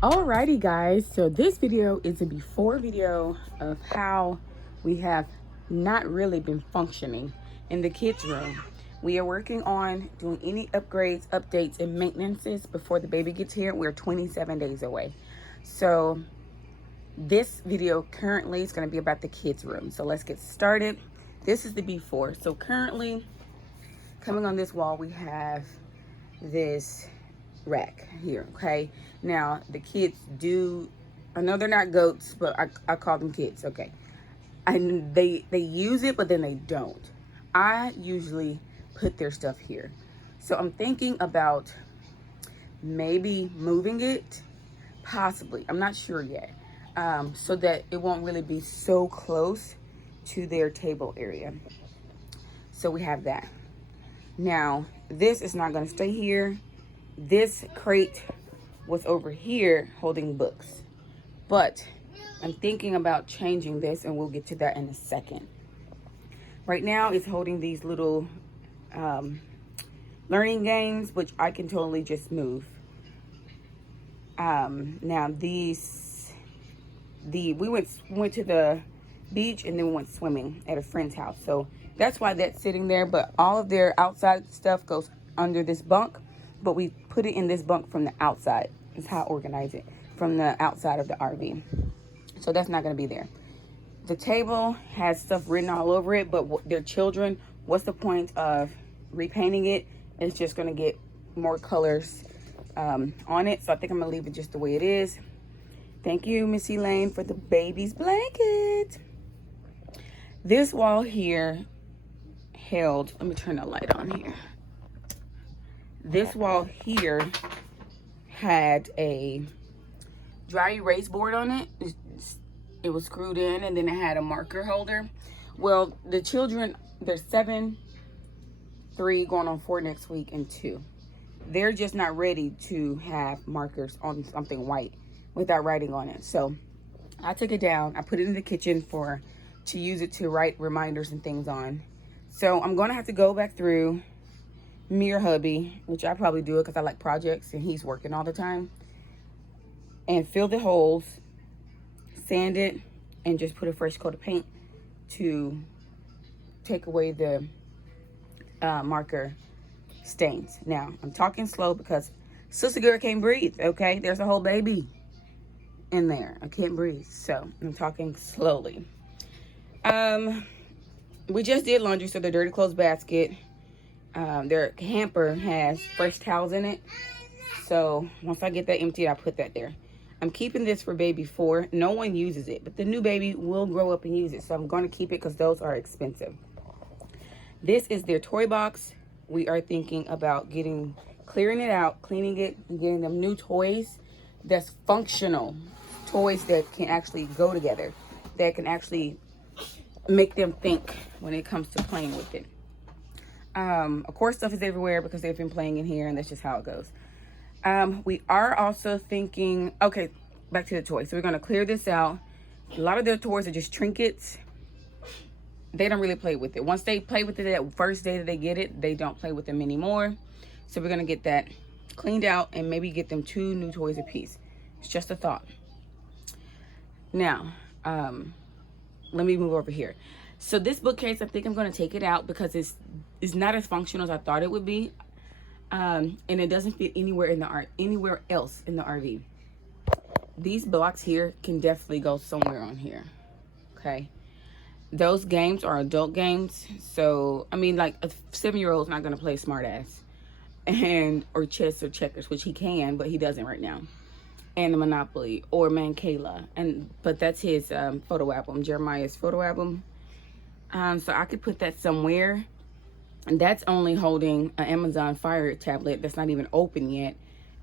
Alrighty guys, so this video is a before video of how we have not really been functioning in the kids room. We are working on doing any upgrades, updates, and maintenances before the baby gets here. We're 27 days away. So this video currently is going to be about the kids room. So let's get started. This is the before. So currently coming on this wall, we have this rack here. Okay, now the kids do, I know they're not goats, but I call them kids. Okay, and they use it, but then they don't. I usually put their stuff here, so I'm thinking about maybe moving it, possibly, I'm not sure yet, so that it won't really be so close to their table area. So we have that. Now this is not going to stay here. This crate was over here holding books, but I'm thinking about changing this, and we'll get to that in a second. Right now it's holding these little learning games, which I can totally just move. Now we went to the beach and then we went swimming at a friend's house, so that's why that's sitting there. But all of their outside stuff goes under this bunk, but we put it in this bunk from the outside. Is how I organize it, from the outside of the RV. So that's not going to be there. The table has stuff written all over it, but they're children. What's the point of repainting it? It's just going to get more colors on it. So I think I'm going to leave it just the way it is. Thank you, Miss Elaine, for the baby's blanket. This wall here held, let me turn the light on here. This wall here had a dry erase board on it. It was screwed in, and then it had a marker holder. Well, the children, they're 7, 3, going on 4 next week, and 2. They're just not ready to have markers on something white without writing on it. So I took it down. I put it in the kitchen to use it to write reminders and things on. So I'm going to have to go back through me or hubby, which I probably do it because I like projects and he's working all the time, and fill the holes, sand it, and just put a fresh coat of paint to take away the marker stains. Now I'm talking slow because sister girl can't breathe. Okay, there's a whole baby in there. I can't breathe, so I'm talking slowly. We just did laundry, so the dirty clothes basket, their hamper has fresh towels in it. So once I get that emptied, I'll put that there. I'm keeping this for baby 4. No one uses it, but the new baby will grow up and use it. So I'm going to keep it because those are expensive. This is their toy box. We are thinking about clearing it out, cleaning it, and getting them new toys that's functional. Toys that can actually go together, that can actually make them think when it comes to playing with it. Of course, stuff is everywhere because they've been playing in here, and that's just how it goes. We are also thinking, okay, back to the toys. So we're going to clear this out. A lot of their toys are just trinkets. They don't really play with it. Once they play with it that first day that they get it, they don't play with them anymore. So we're going to get that cleaned out and maybe get them 2 new toys a piece. It's just a thought. Now, let me move over here. So this bookcase, I think I'm going to take it out because it's not as functional as I thought it would be. And it doesn't fit anywhere else in the RV. These blocks here can definitely go somewhere on here. Okay. Those games are adult games. So, I mean, like a 7-year-old's not going to play smart ass or chess or checkers, which he can, but he doesn't right now. And the Monopoly or Mancala. But that's his photo album, Jeremiah's photo album. So I could put that somewhere. And that's only holding an Amazon Fire tablet that's not even open yet.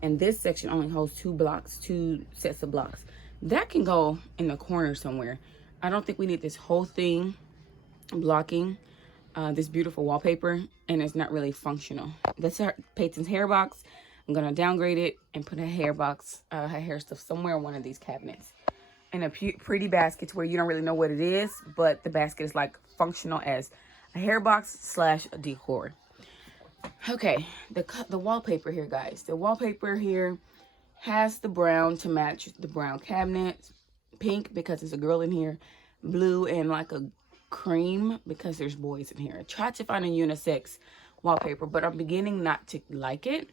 And this section only holds 2 sets of blocks. That can go in the corner somewhere. I don't think we need this whole thing blocking this beautiful wallpaper, and it's not really functional. That's Peyton's hair box. I'm gonna downgrade it and put a hair box, her hair stuff somewhere in one of these cabinets. And a pretty basket where you don't really know what it is, but the basket is like functional as hair box slash decor. Okay, the wallpaper here, guys. The wallpaper here has the brown to match the brown cabinets, pink because there's a girl in here, blue and like a cream because there's boys in here. I tried to find a unisex wallpaper, but I'm beginning not to like it.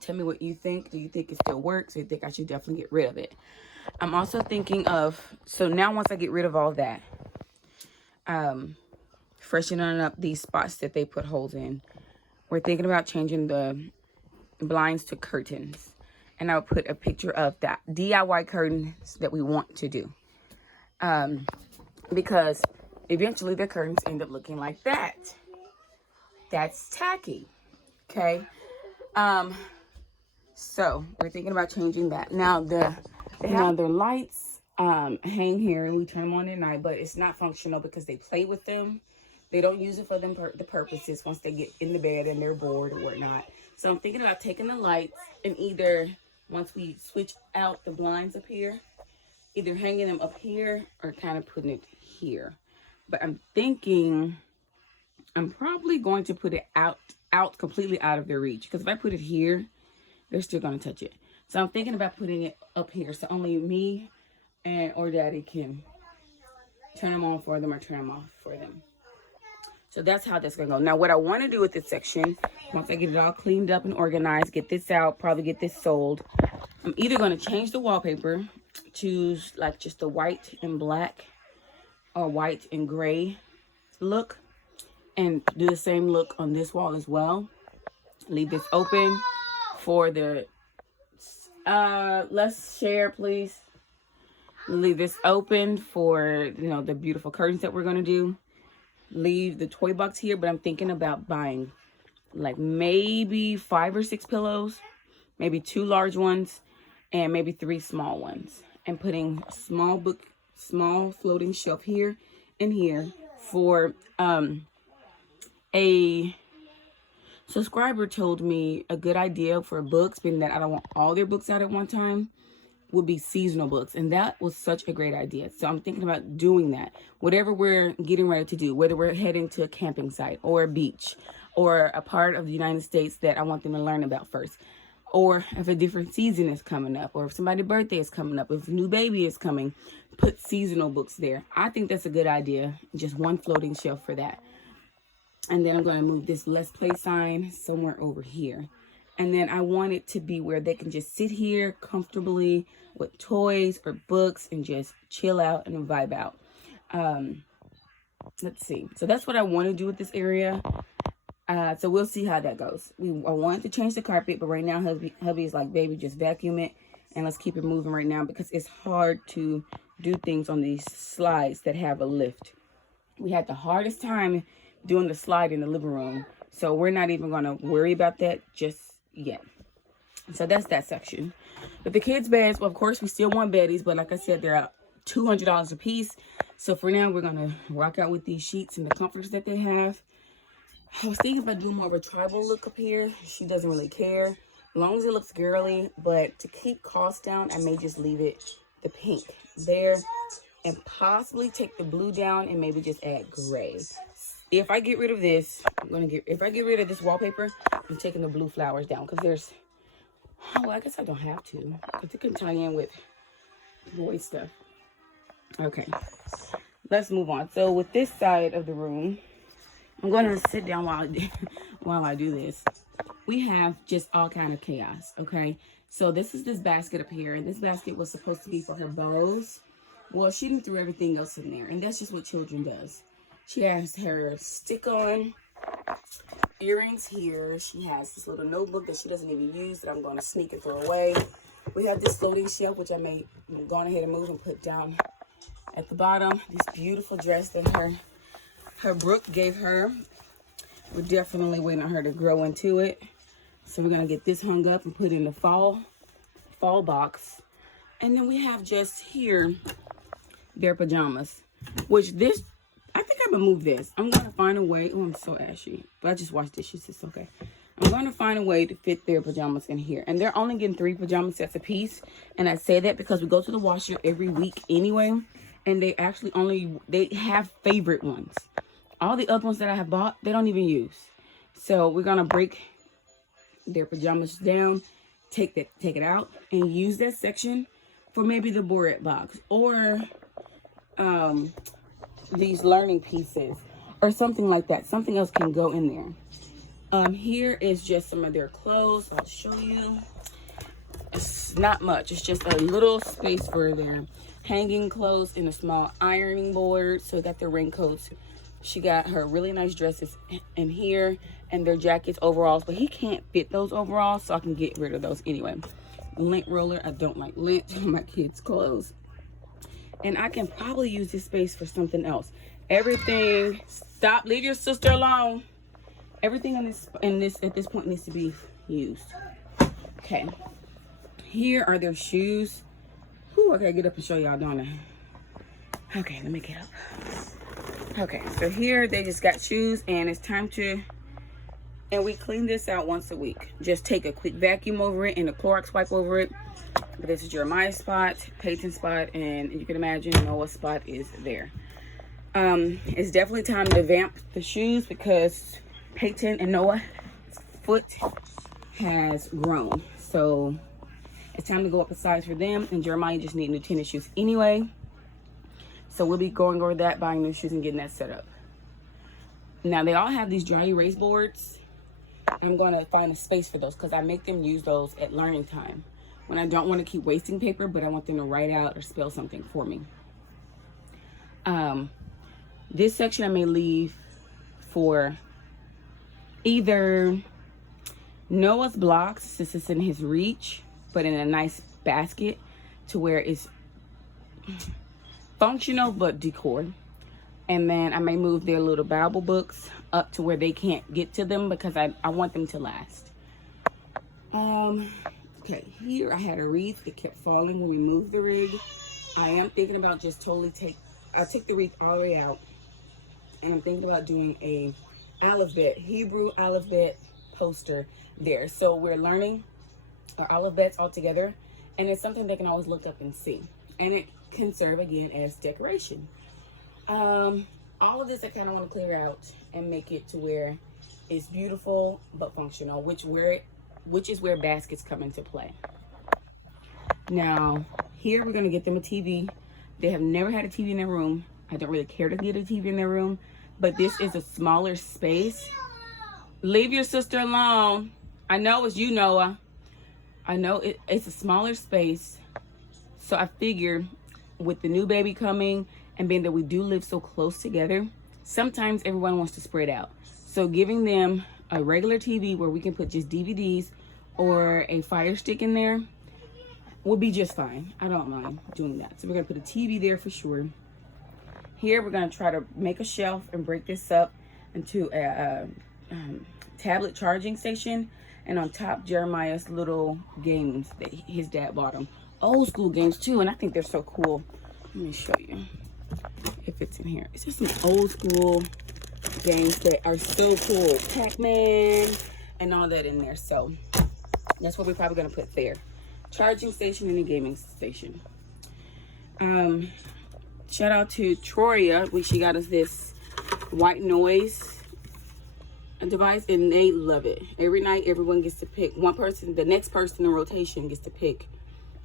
Tell me what you think. Do you think it still works? Do you think I should definitely get rid of it? I'm also thinking of, so now once I get rid of all that, freshening up these spots that they put holes in, we're thinking about changing the blinds to curtains. And I'll put a picture of that DIY curtains that we want to do. Because eventually the curtains end up looking like that. That's tacky. Okay. So we're thinking about changing that. Now their lights hang here and we turn them on at night, but it's not functional because they play with them. They don't use it for the purposes once they get in the bed and they're bored or whatnot. So I'm thinking about taking the lights and either, once we switch out the blinds up here, either hanging them up here or kind of putting it here. But I'm thinking I'm probably going to put it out completely out of their reach. Because if I put it here, they're still going to touch it. So I'm thinking about putting it up here so only me or daddy can turn them on for them or turn them off for them. So that's how that's going to go. Now, what I want to do with this section, once I get it all cleaned up and organized, get this out, probably get this sold, I'm either going to change the wallpaper to like just the white and black or white and gray look and do the same look on this wall as well. Leave this open for the, let's share, please. Leave this open for, the beautiful curtains that we're going to do. Leave the toy box here, but I'm thinking about buying like maybe 5 or 6 pillows, maybe 2 large ones and maybe 3 small ones, and putting small floating shelf here and here for a subscriber told me a good idea for books, being that I don't want all their books out at one time, would be seasonal books. And that was such a great idea. So I'm thinking about doing that. Whatever we're getting ready to do, whether we're heading to a camping site or a beach or a part of the United States that I want them to learn about first, or if a different season is coming up, or if somebody's birthday is coming up, if a new baby is coming, put seasonal books there. I think that's a good idea. Just one floating shelf for that. And then I'm going to move this Let's Play sign somewhere over here. And then I want it to be where they can just sit here comfortably with toys or books and just chill out and vibe out. Let's see. So that's what I want to do with this area. So we'll see how that goes. I wanted to change the carpet, but right now hubby is like, baby, just vacuum it. And let's keep it moving right now because it's hard to do things on these slides that have a lift. We had the hardest time doing the slide in the living room. So we're not even going to worry about that just yet. So that's that section. But the kids' beds, well, of course, we still want beddies, but like I said, they're $200 a piece. So for now, we're going to rock out with these sheets and the comforters that they have. I was thinking about doing more of a tribal look up here. She doesn't really care, as long as it looks girly. But to keep costs down, I may just leave it the pink there and possibly take the blue down and maybe just add gray. If I get rid of this, if I get rid of this wallpaper, I'm taking the blue flowers down because there's, well, I guess I don't have to because it can tie in with boy stuff. Okay, let's move on. So with this side of the room, I'm going to sit down while I do this. We have just all kind of chaos, okay? So this is this basket up here, and this basket was supposed to be for her bows. Well, she done threw everything else in there, and that's just what children does. She has her stick-on earrings here. She has this little notebook that she doesn't even use that I'm going to sneak and throw away. We have this floating shelf, which I may go ahead and move and put down at the bottom. This beautiful dress that her Brooke gave her. We're definitely waiting on her to grow into it. So we're going to get this hung up and put in the fall box. And then we have just here their pajamas, which this, I think I'm going to move this. I'm going to find a way. Oh, I'm so ashy. But I just washed dishes. It's okay. I'm going to find a way to fit their pajamas in here. And they're only getting 3 pajama sets a piece. And I say that because we go to the washer every week anyway. And they actually they have favorite ones. All the other ones that I have bought, they don't even use. So we're gonna break their pajamas down, take it out, and use that section for maybe the Borat box or these learning pieces or something like that. Something else can go in there. Here is just some of their clothes. I'll show you. It's not much. It's just a little space for their hanging clothes and a small ironing board. So we got their raincoats. She got her really nice dresses in here and their jackets, overalls, but he can't fit those overalls, so I can get rid of those anyway. Lint roller. I don't like lint on my kids' clothes. And I can probably use this space for something else. Everything, stop, leave your sister alone. Everything in this at this point needs to be used. Okay. Here are their shoes. Whew, I gotta get up and show y'all, don't I? Okay, let me get up. Okay, so here they just got shoes, and it's time to, and we clean this out once a week. Just take a quick vacuum over it and a Clorox wipe over it. But this is Jeremiah's spot, Peyton's spot, and you can imagine Noah's spot is there. It's definitely time to vamp the shoes because Peyton and Noah's foot has grown. So it's time to go up a size for them, and Jeremiah just need new tennis shoes anyway. So we'll be going over that, buying new shoes and getting that set up. Now they all have these dry erase boards. I'm going to find a space for those because I make them use those at learning time when I don't want to keep wasting paper, but I want them to write out or spell something for me. This section I may leave for either Noah's blocks, since it's in his reach, but in a nice basket to where it's functional but decor. And then I may move their little Bible books up to where they can't get to them because I want them to last. Okay, here I had a wreath. It kept falling when we moved the rig. I am thinking about just totally I took the wreath all the way out. And I'm thinking about doing a alphabet, Hebrew alphabet poster there. So we're learning our alphabets all together. And it's something they can always look up and see. And it can serve again as decoration. All of this I kind of want to clear out and make it to where it's beautiful but functional, which is where baskets come into play. Now, here we're going to get them a TV. They have never had a TV in their room. I don't really care to get a TV in their room, but this is a smaller space. Leave your sister alone. I know it's you, Noah. I know it's a smaller space. So I figure with the new baby coming and being that we do live so close together, sometimes everyone wants to spread out. So giving them a regular TV where we can put just DVDs or a Fire Stick in there will be just fine. I don't mind doing that. So we're going to put a TV there for sure. Here we're going to try to make a shelf and break this up into a tablet charging station. And on top, Jeremiah's little games that his dad bought him. Old school games too, and I think they're so cool. Let me show you if it's in here. It's just some old school games that are so cool. Pac-Man and all that in there. So that's what we're probably going to put there. Charging station and a gaming station. Shout out to Troya. She got us this white noise device, and they love it. Every night, everyone gets to pick one person. The next person in rotation gets to pick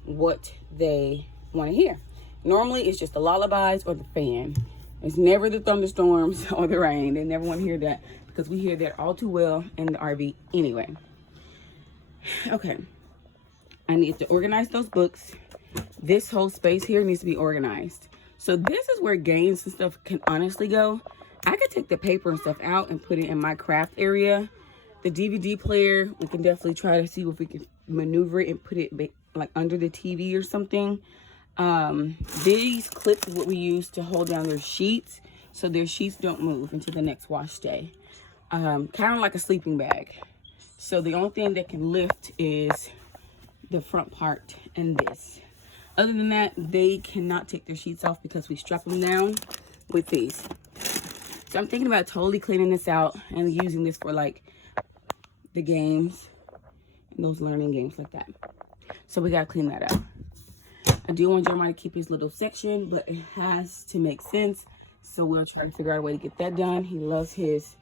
what they want to hear. Normally, it's just the lullabies or the fan. It's never the thunderstorms or the rain. They never want to hear that because we hear that all too well in the RV anyway. Okay. I need to organize those books. This whole space here needs to be organized. So this is where games and stuff can honestly go. I could take the paper and stuff out and put it in my craft area. The DVD player, we can definitely try to see if we can maneuver it and put it like under the TV or something. These clips is what we use to hold down their sheets so their sheets don't move until the next wash day. Kind of like a sleeping bag. So the only thing that can lift is the front part and this. Other than that, they cannot take their sheets off because we strap them down with these. So I'm thinking about totally cleaning this out and using this for like the games and those learning games like that. So we gotta clean that up. I do want Jeremiah to keep his little section, but it has to make sense So we'll try to figure out a way to get that done. He loves his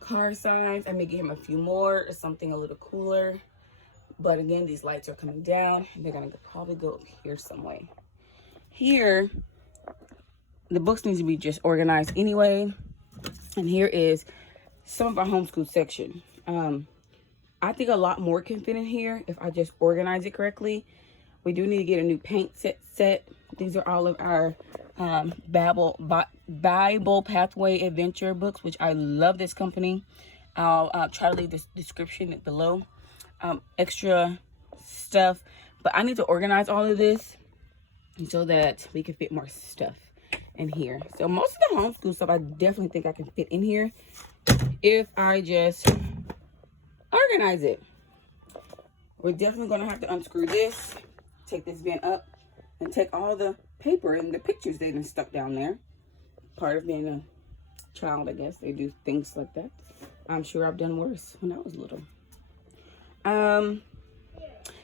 car signs. I may get him a few more or something a little cooler. But again, these lights are coming down. And they're going to probably go up here some way. Here, the books need to be just organized anyway. And here is some of our homeschool section. I think a lot more can fit in here if I just organize it correctly. We do need to get a new paint set. These are all of our Bible Pathway Adventure books, which I love this company. I'll try to leave this description below. Extra stuff. But I need to organize all of this so that we can fit more stuff in here. So most of the homeschool stuff I definitely think I can fit in here if I just organize it. We're definitely going to have to unscrew this, take this bin up, and take all the paper and the pictures they've been stuck down there. Part of being a child, I guess. They do things like that. I'm sure I've done worse when I was little.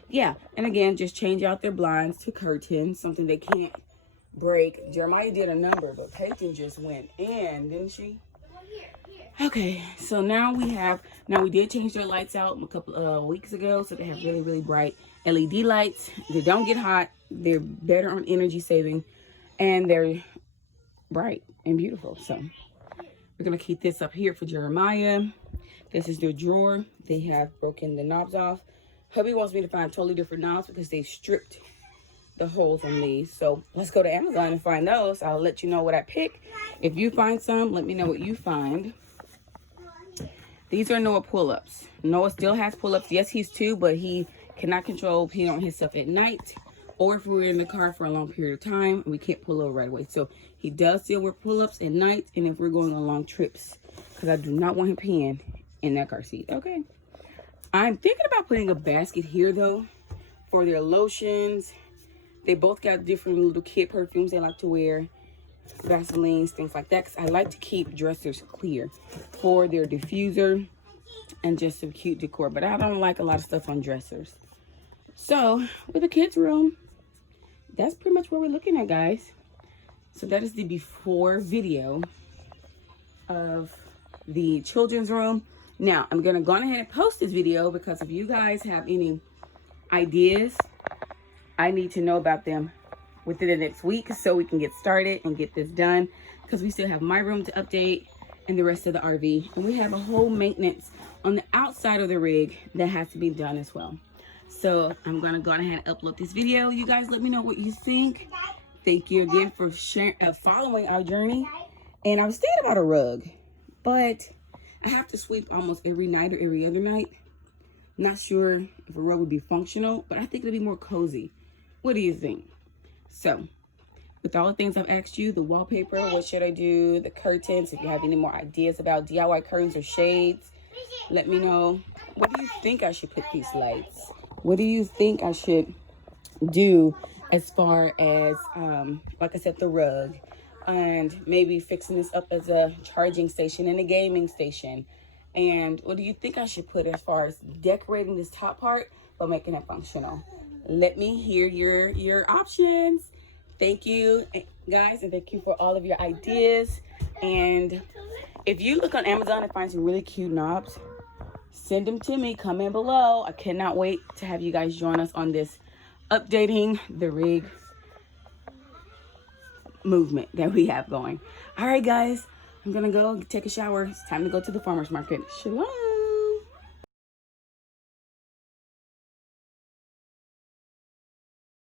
Yeah, and again, just change out their blinds to curtains, something they can't break. Jeremiah did a number, but Peyton just went in, didn't she? Okay, so now we did change their lights out a couple of weeks ago, so they have really, really bright LED lights. They don't get hot. They're better on energy saving, and they're bright and beautiful. So we're going to keep this up here for Jeremiah. This is their drawer. They have broken the knobs off. Hubby wants me to find totally different knobs because they stripped the holes on these. So let's go to Amazon and find those. I'll let you know what I pick. If you find some, let me know what you find. These are Noah pull-ups. Noah still has pull-ups. Yes, he's 2, but he cannot control peeing on his stuff at night, or if we're in the car for a long period of time and we can't pull over right away. So he does still wear pull-ups at night, and if we're going on long trips, because I do not want him peeing in that car seat. Okay. I'm thinking about putting a basket here though for their lotions. They both got different little kid perfumes they like to wear, Vaselines, things like that, because I like to keep dressers clear for their diffuser and just some cute decor, but I don't like a lot of stuff on dressers. So with the kids room, that's pretty much what we're looking at, guys. So that is the before video of the children's room. Now I'm gonna go ahead and post this video because if you guys have any ideas, I need to know about them within the next week so we can get started and get this done, because we still have my room to update and the rest of the RV, and we have a whole maintenance on the outside of the rig that has to be done as well. So I'm gonna go ahead and upload this video. You guys let me know what you think. Thank you again for sharing, following our journey. And I was thinking about a rug, but I have to sweep almost every night or every other night. I'm not sure if a rug would be functional, but I think it'll be more cozy. What do you think? So with all the things I've asked you, the wallpaper, what should I do? The curtains, if you have any more ideas about DIY curtains or shades, let me know. What do you think I should put these lights? What do you think I should do as far as, like I said, the rug, and maybe fixing this up as a charging station and a gaming station? And what do you think I should put as far as decorating this top part but making it functional? Let me hear your options. Thank you, guys, and thank you for all of your ideas. And if you look on Amazon and find some really cute knobs, send them to me. Comment below. I cannot wait to have you guys join us on this updating the rig movement that we have going. All right, guys, I'm gonna go take a shower. It's time to go to the farmer's market. Shalom.